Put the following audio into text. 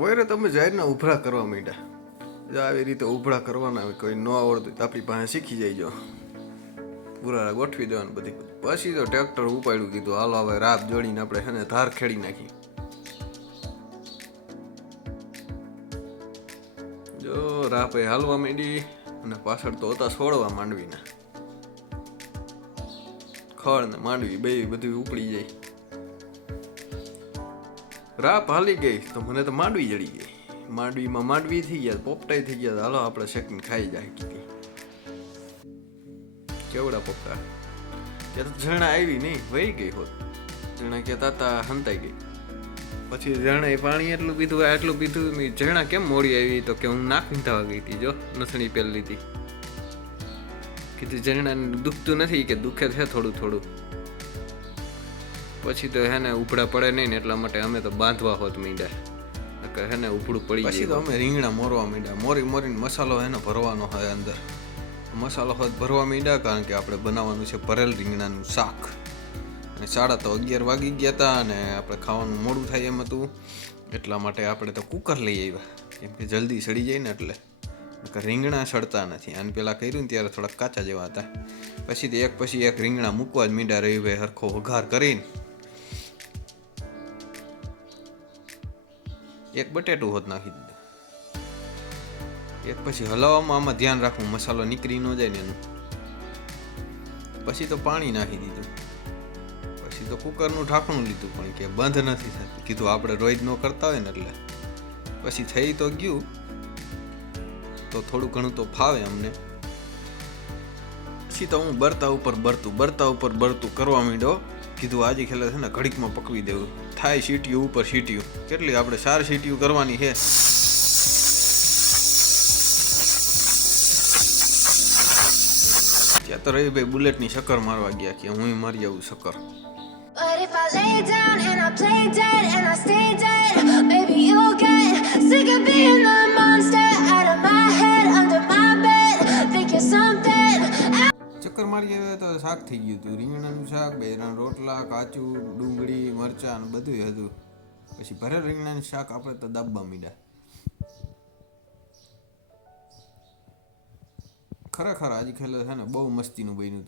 વરે તમે જાહેરના ઉભરા કરવા માંડ્યા. આવી રીતે ઉભરા કરવાના હોય, કોઈ ન આવડતું તો આપણી પાસે શીખી જાય. પૂરા ગોઠવી દેવાનું બધી. પછી તો ટ્રેક્ટર ઉપાડ્યું, કીધું હાલો હવે રાત જોડીને આપણે છે ને ધાર ખેડી નાખી. જો રાપે હાલવા માંડી અને પાછળ તો હતા છોડવા માંડવીના. ખળ ને માંડવી બે બધી ઉપડી જાય. રાપ હાલી ગઈ તો મને તો માંડવી જડી ગઈ. માંડવીમાં માંડવી થઈ ગયા, પોપટાઈ થઈ ગયા. હાલો આપણે શેકીને ખાઈ જાય. કીધી કેવડા પોપટા. ત્યાં તો ઝરણા આવી નહીં, વહી ગઈ હોત. ઝરણા કે તાતા હંતાઈ ગઈ. પછી ઝરણાએ પાણી એટલું પીધું. ઝરણા કેમ મોડી આવી? તો કે હું નાખીને થવા ગઈ હતી. જો નસણી પહેરી લીધી. કીધું ઝરણાને દુખતું નથી કે દુખે છે થોડું. પછી તો હેને ઉપડા પડે નહીં ને એટલા માટે અમે તો બાંધવા હોત માંડ્યા. હેને ઉપડું પડી જાય. પછી તો અમે રીંગણા મોરવા માંડ્યા. મોરીને મસાલો હેને ભરવાનો હોય અંદર. મસાલો હોત ભરવા માંડ્યા, કારણ કે આપણે બનાવવાનું છે ભરેલ રીંગણાનું શાક. અને 11:30 વાગી ગયા હતા અને આપણે ખાવાનું મોડું થાય એમ હતું. એટલા માટે આપણે તો કુકર લઈ આવ્યા, કેમ કે જલ્દી સડી જાય ને એટલે. રીંગણા સડતા નથી. આને પેલા કર્યું ને ત્યારે થોડાક કાચા જેવા હતા. પછી એક રીંગણા મૂકવા જ મીંડા રહી ભાઈ હરખો વઘાર કરીને. એક બટેટું હોત નાખી દીધું. એક પછી હલાવવામાં આમાં ધ્યાન રાખવું મસાલો નીકળી ન જાય ને એનું. પછી તો પાણી નાખી દીધું. પછી તો કુકરનું ઢાંકણું લીધું, પણ કે બંધ નથી થતું. કીધું આપણે રોજ ન કરતા હોય ને એટલે. પછી થઈ તો ગયું, તો થોડું ઘણું તો ફાવે અમને. પછી તો હું બરતા ઉપર બરતું કરવા માંડ્યો. કીધું આજે ખેલે છે ને ઘડીકમાં પકવી દેવું. થાય સીટીયું ઉપર સીટીયું. કેટલી આપણે 4 સીટીયું કરવાની છે. ત્યાં તો રહી ભાઈ બુલેટની શક્કર મારવા ગયા કે હું મારી આવું શક્કર. ચક્કર મારી આવ્યા તો શાક થઈ ગયું હતું. રીંગણાનું શાક, બેરના રોટલા, કાચું, ડુંગળી, મરચાં બધું હતું. પછી ભરેલ રીંગણાનું શાક આપણે તો દાબવા માંડ્યા. ખરેખર આજે ખેલે છે ને બહુ મસ્તીનું બન્યું.